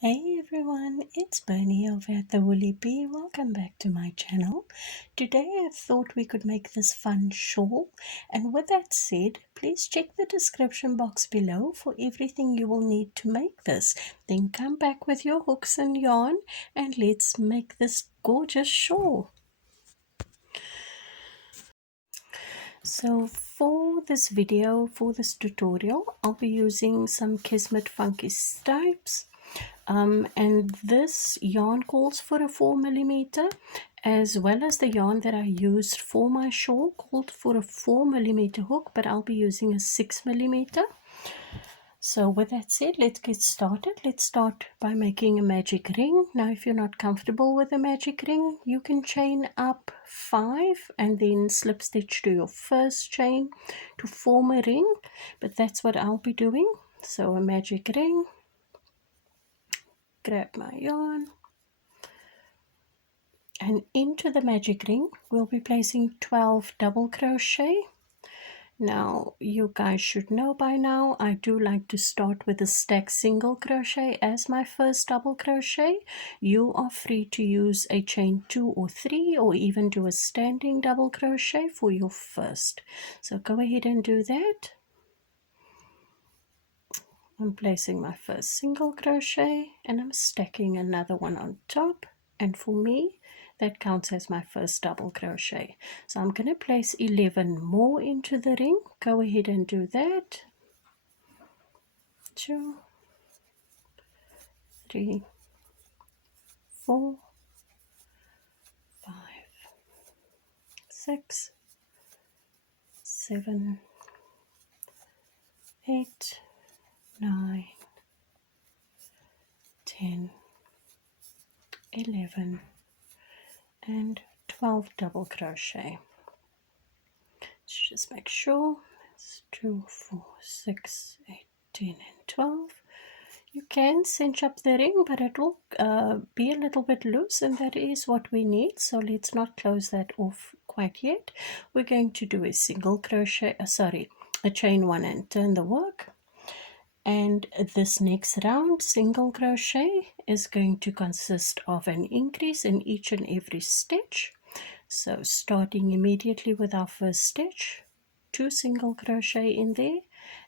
Hey everyone, it's Bernie over at the Woolly Bee. Welcome back to my channel. Today I thought we could make this fun shawl, and with that said, please check the description box below for everything you will need to make this. Then come back with your hooks and yarn and let's make this gorgeous shawl. So for this video, for this tutorial, I'll be using some Kismet Funky Stripes. And this yarn calls for a 4mm, as well as the yarn that I used for my shawl called for a 4mm hook, but I'll be using a 6mm. So with that said, let's get started. Let's start by making a magic ring. Now if you're not comfortable with a magic ring, you can chain up 5 and then slip stitch to your first chain to form a ring, but that's what I'll be doing. So a magic ring, grab my yarn, and into the magic ring we'll be placing 12 double crochet. Now you guys should know by now I do like to start with a stack single crochet as my first double crochet. You are free to use a chain 2 or 3 or even do a standing double crochet for your first. So go ahead and do that. I'm placing my first single crochet and I'm stacking another one on top, and for me that counts as my first double crochet. So I'm going to place 11 more into the ring. Go ahead and do that. 2, 3, 4, 5, 6, 7, 8, 9, 10, 11 and 12 double crochet. Let's just make sure it's 2, 4, 6, 8, 10 and 12. You can cinch up the ring, but it will be a little bit loose, and that is what we need, so let's not close that off quite yet. We're going to do a single crochet, a chain 1 and turn the work. And this next round single crochet is going to consist of an increase in each and every stitch. So starting immediately with our first stitch, 2 single crochet in there,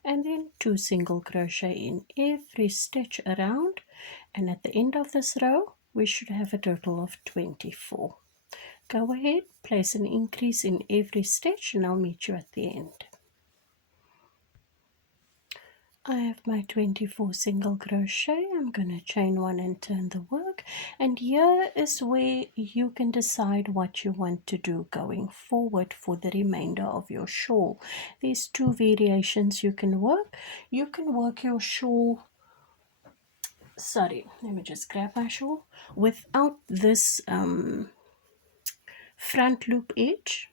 and then 2 single crochet in every stitch around, and at the end of this row we should have a total of 24. Go ahead, place an increase in every stitch, and I'll meet you at the end. I have my 24 single crochet. I'm going to chain 1 and turn the work, and here is where you can decide what you want to do going forward for the remainder of your shawl. There's 2 variations you can work. You can work your shawl, let me just grab my shawl, without this front loop edge.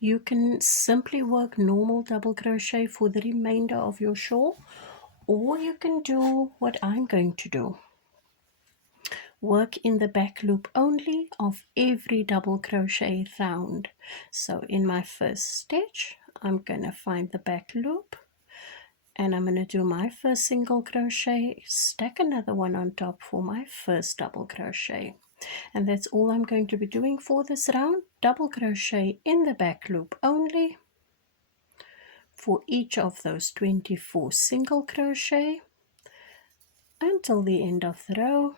You can simply work normal double crochet for the remainder of your shawl, or you can do what I'm going to do. Work in the back loop only of every double crochet round. So in my first stitch, I'm going to find the back loop, and I'm going to do my first single crochet, stack another one on top for my first double crochet. And that's all I'm going to be doing for this round. Double crochet in the back loop only for each of those 24 single crochet until the end of the row,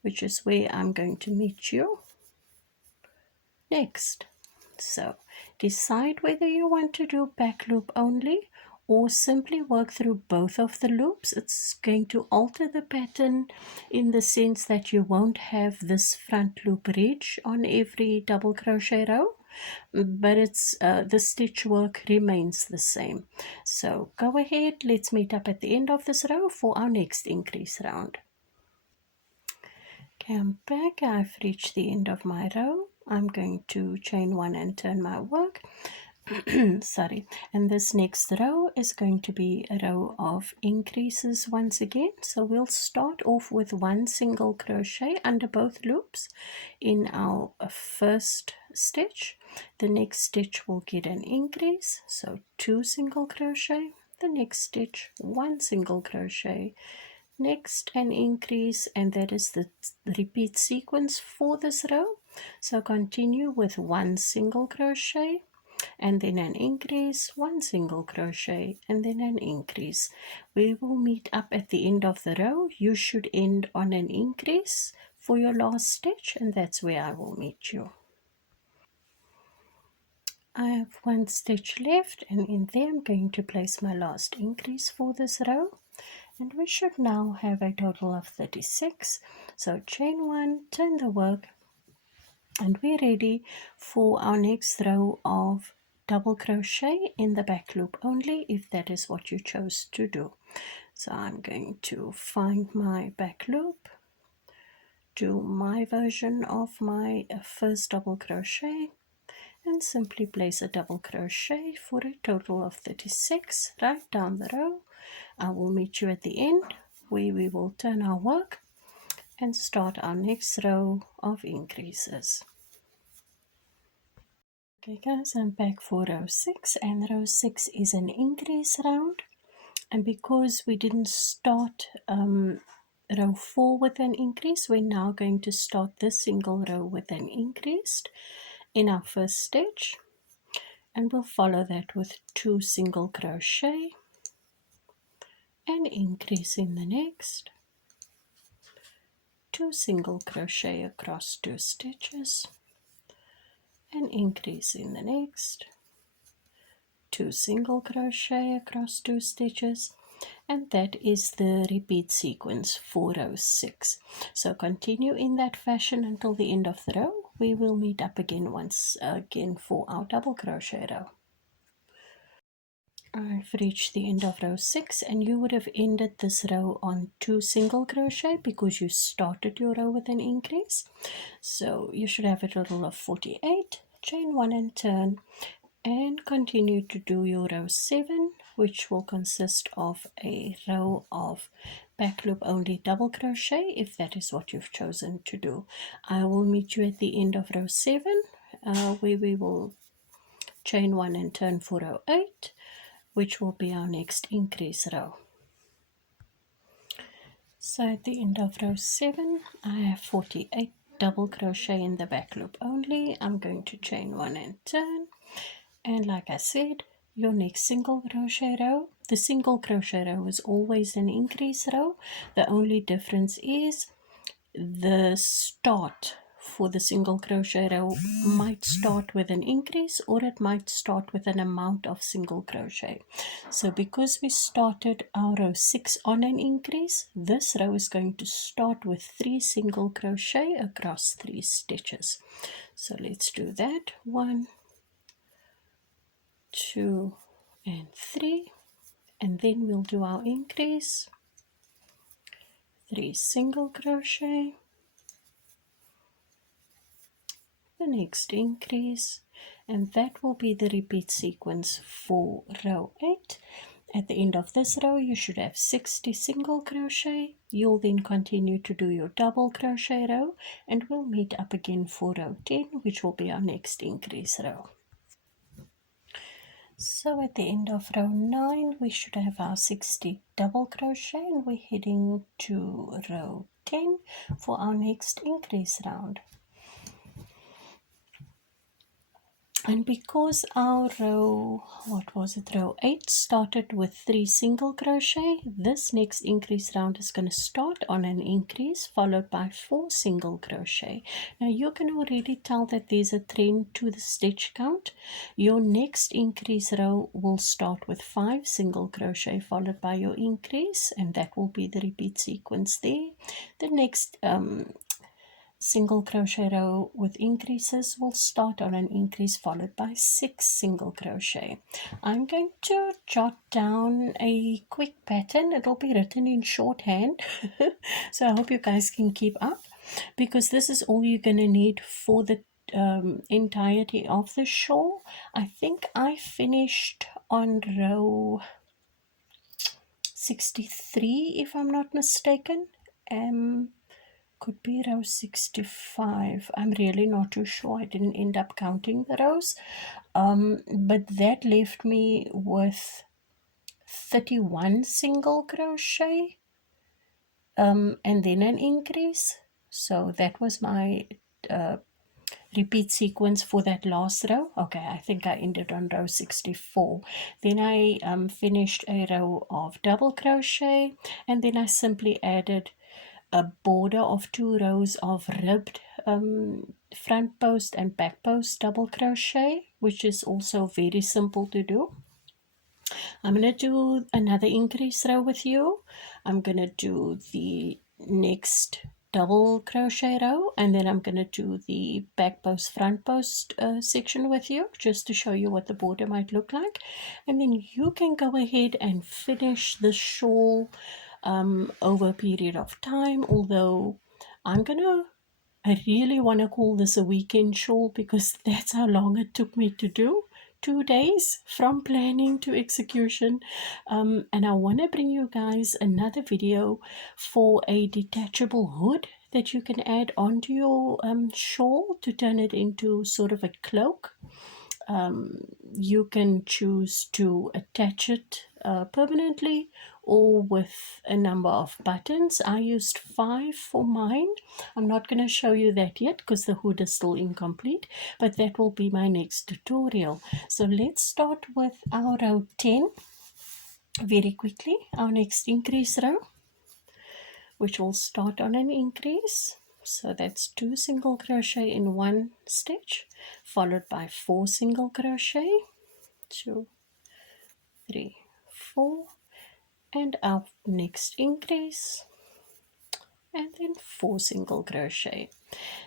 which is where I'm going to meet you next. So decide whether you want to do back loop only or simply work through both of the loops. It's going to alter the pattern in the sense that you won't have this front loop ridge on every double crochet row, but it's the stitch work remains the same. So go ahead, let's meet up at the end of this row for our next increase round. Okay, I'm back. I've reached the end of my row. I'm going to chain 1 and turn my work. And this next row is going to be a row of increases once again. So we'll start off with 1 single crochet under both loops in our first stitch. The next stitch will get an increase, so 2 single crochet. The next stitch, 1 single crochet. next an increase, and that is the repeat sequence for this row. So continue with 1 single crochet and then an increase, 1 single crochet and then an increase. We will meet up at the end of the row. You should end on an increase for your last stitch, and that's where I will meet you. I have 1 stitch left, and in there I'm going to place my last increase for this row, and we should now have a total of 36. So chain 1, turn the work, and we're ready for our next row of double crochet in the back loop only, if that is what you chose to do. So I'm going to find my back loop, do my version of my first double crochet, and simply place a double crochet for a total of 36 right down the row. I will meet you at the end where we will turn our work and start our next row of increases. Okay guys, I'm back for row 6, and row 6 is an increase round, and because we didn't start row 4 with an increase, we're now going to start this single row with an increase in our first stitch, and we'll follow that with 2 single crochet, an increase in the next, 2 single crochet across 2 stitches, an increase in the next, 2 single crochet across 2 stitches, and that is the repeat sequence for row 6. So continue in that fashion until the end of the row. We will meet up again once again for our double crochet row. I've reached the end of row 6, and you would have ended this row on 2 single crochet because you started your row with an increase. So you should have a total of 48. Chain 1 and turn, and continue to do your row 7, which will consist of a row of back loop only double crochet, if that is what you've chosen to do. I will meet you at the end of row 7 where we will chain 1 and turn for row 8, which will be our next increase row. So at the end of row 7 I have 48 double crochet in the back loop only. I'm going to chain 1 and turn, and like I said, your next single crochet row, the single crochet row is always an increase row. The only difference is the start for the single crochet row might start with an increase, or it might start with an amount of single crochet. So because we started our row 6 on an increase, this row is going to start with 3 single crochet across 3 stitches. So let's do that. 1, 2 and 3, and then we'll do our increase, 3 single crochet, the next increase, and that will be the repeat sequence for row 8. At the end of this row you should have 60 single crochet. You'll then continue to do your double crochet row, and we'll meet up again for row 10, which will be our next increase row. So at the end of row 9 we should have our 60 double crochet, and we're heading to row 10 for our next increase round. And because our row, row 8 started with 3 single crochet, this next increase round is going to start on an increase followed by 4 single crochet. Now you can already tell that there's a trend to the stitch count. Your next increase row will start with 5 single crochet followed by your increase, and that will be the repeat sequence there. The next single crochet row with increases will start on an increase followed by 6 single crochet. I'm going to jot down a quick pattern. It'll be written in shorthand so I hope you guys can keep up, because this is all you're going to need for the entirety of the shawl. I think I finished on row 63 if I'm not mistaken. Could be row 65. I'm really not too sure. I didn't end up counting the rows. But that left me with 31 single crochet and then an increase. So that was my repeat sequence for that last row. Okay, I think I ended on row 64. Then I finished a row of double crochet, and then I simply added a border of 2 rows of ribbed front post and back post double crochet, which is also very simple to do. I'm going to do another increase row with you. I'm going to do the next double crochet row, and then I'm going to do the back post front post section with you, just to show you what the border might look like. And then you can go ahead and finish the shawl over a period of time, although I really want to call this a weekend shawl because that's how long it took me to do. 2 days from planning to execution. And I want to bring you guys another video for a detachable hood that you can add onto your shawl to turn it into sort of a cloak. You can choose to attach it permanently or with a number of buttons. I used 5 for mine. I'm not going to show you that yet because the hood is still incomplete, but that will be my next tutorial. So let's start with our row 10 very quickly, our next increase row, which will start on an increase. So that's 2 single crochet in 1 stitch, followed by 4 single crochet, 2, 3, 4, and our next increase, and then 4 single crochet.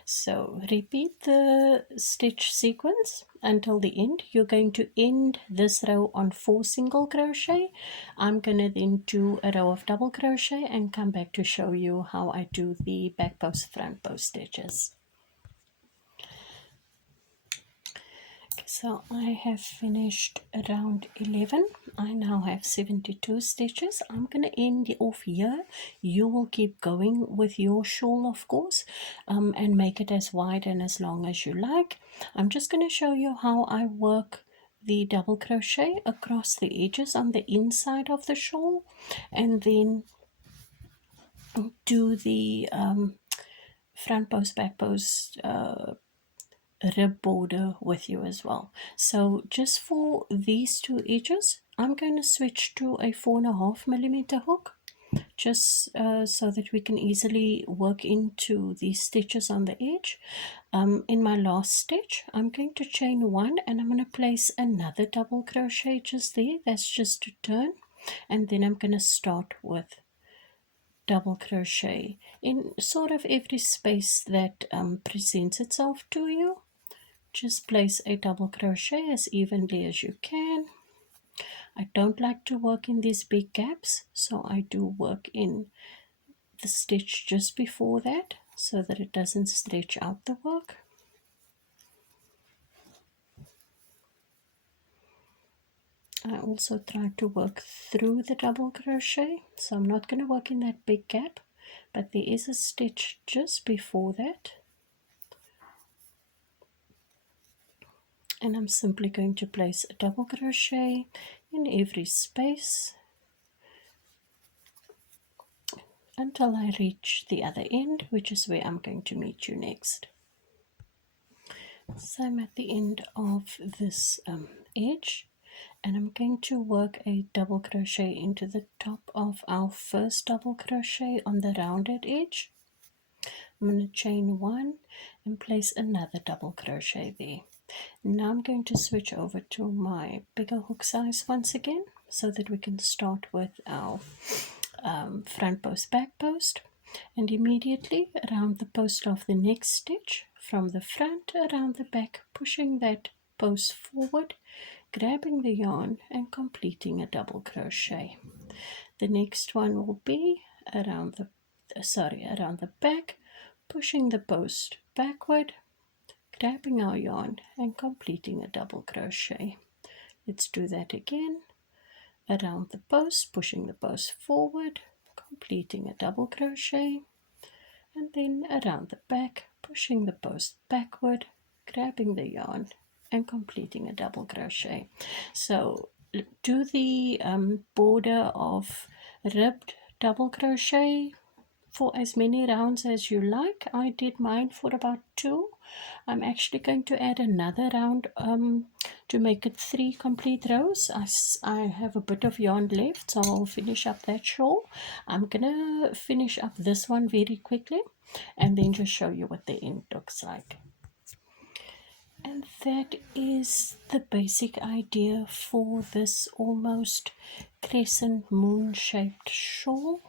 So repeat the stitch sequence until the end. You're going to end this row on 4 single crochet. I'm going to then do a row of double crochet and come back to show you how I do the back post front post stitches. So I have finished round 11. I now have 72 stitches. I'm going to end off here. You will keep going with your shawl, of course, and make it as wide and as long as you like. I'm just going to show you how I work the double crochet across the edges on the inside of the shawl, and then do the front post, back post, rib border with you as well. So just for these 2 edges, I'm going to switch to a 4.5mm hook, just so that we can easily work into the stitches on the edge. In my last stitch, I'm going to chain 1 and I'm going to place another double crochet just there. That's just to turn, and then I'm going to start with double crochet in sort of every space that presents itself to you. Just place a double crochet as evenly as you can. I don't like to work in these big gaps, so I do work in the stitch just before that so that it doesn't stretch out the work. I also try to work through the double crochet, so I'm not going to work in that big gap, but there is a stitch just before that. And I'm simply going to place a double crochet in every space until I reach the other end, which is where I'm going to meet you next. So I'm at the end of this edge, and I'm going to work a double crochet into the top of our first double crochet on the rounded edge. I'm going to chain 1 and place another double crochet there. Now I'm going to switch over to my bigger hook size once again so that we can start with our front post, back post, and immediately around the post of the next stitch, from the front around the back, pushing that post forward, grabbing the yarn and completing a double crochet. The next one will be around the back, pushing the post backward, grabbing our yarn and completing a double crochet. Let's do that again. Around the post, pushing the post forward, completing a double crochet, and then around the back, pushing the post backward, grabbing the yarn and completing a double crochet. So do the border of ribbed double crochet for as many rounds as you like. I did mine for about 2. I'm actually going to add another round to make it 3 complete rows. I have a bit of yarn left, so I'll finish up that shawl. I'm gonna finish up this one very quickly and then just show you what the end looks like. And that is the basic idea for this almost crescent moon shaped shawl.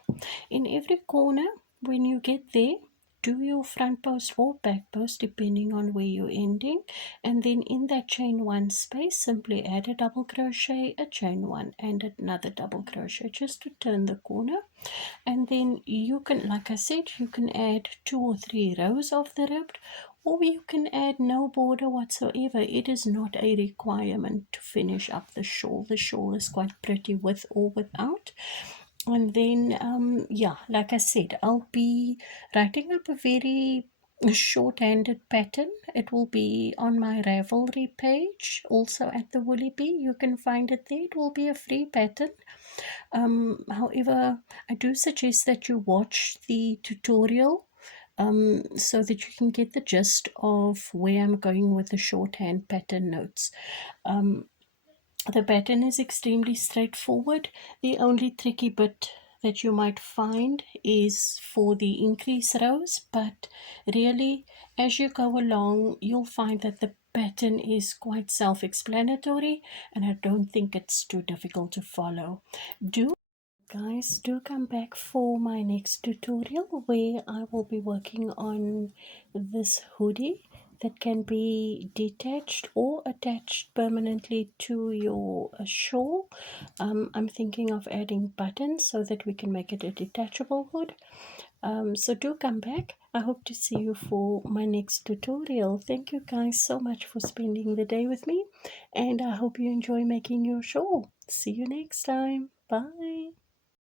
In every corner, when you get there, do your front post or back post depending on where you're ending, and then in that chain 1 space simply add a double crochet, a chain 1 and another double crochet just to turn the corner. And then you can, like I said, you can add 2 or 3 rows of the ribbed, or you can add no border whatsoever. It is not a requirement to finish up the shawl. The shawl is quite pretty with or without. And then yeah, like I said, I'll be writing up a very short-handed pattern. It will be on my Ravelry page, also at the Woolly Bee. You can find it there. It will be a free pattern. However, I do suggest that you watch the tutorial so that you can get the gist of where I'm going with the shorthand pattern notes. The pattern is extremely straightforward. The only tricky bit that you might find is for the increase rows, but really as you go along you'll find that the pattern is quite self-explanatory, and I don't think it's too difficult to follow. Guys, do come back for my next tutorial where I will be working on this hoodie that can be detached or attached permanently to your shawl. I'm thinking of adding buttons so that we can make it a detachable hood. So do come back. I hope to see you for my next tutorial. Thank you guys so much for spending the day with me, and I hope you enjoy making your shawl. See you next time. Bye.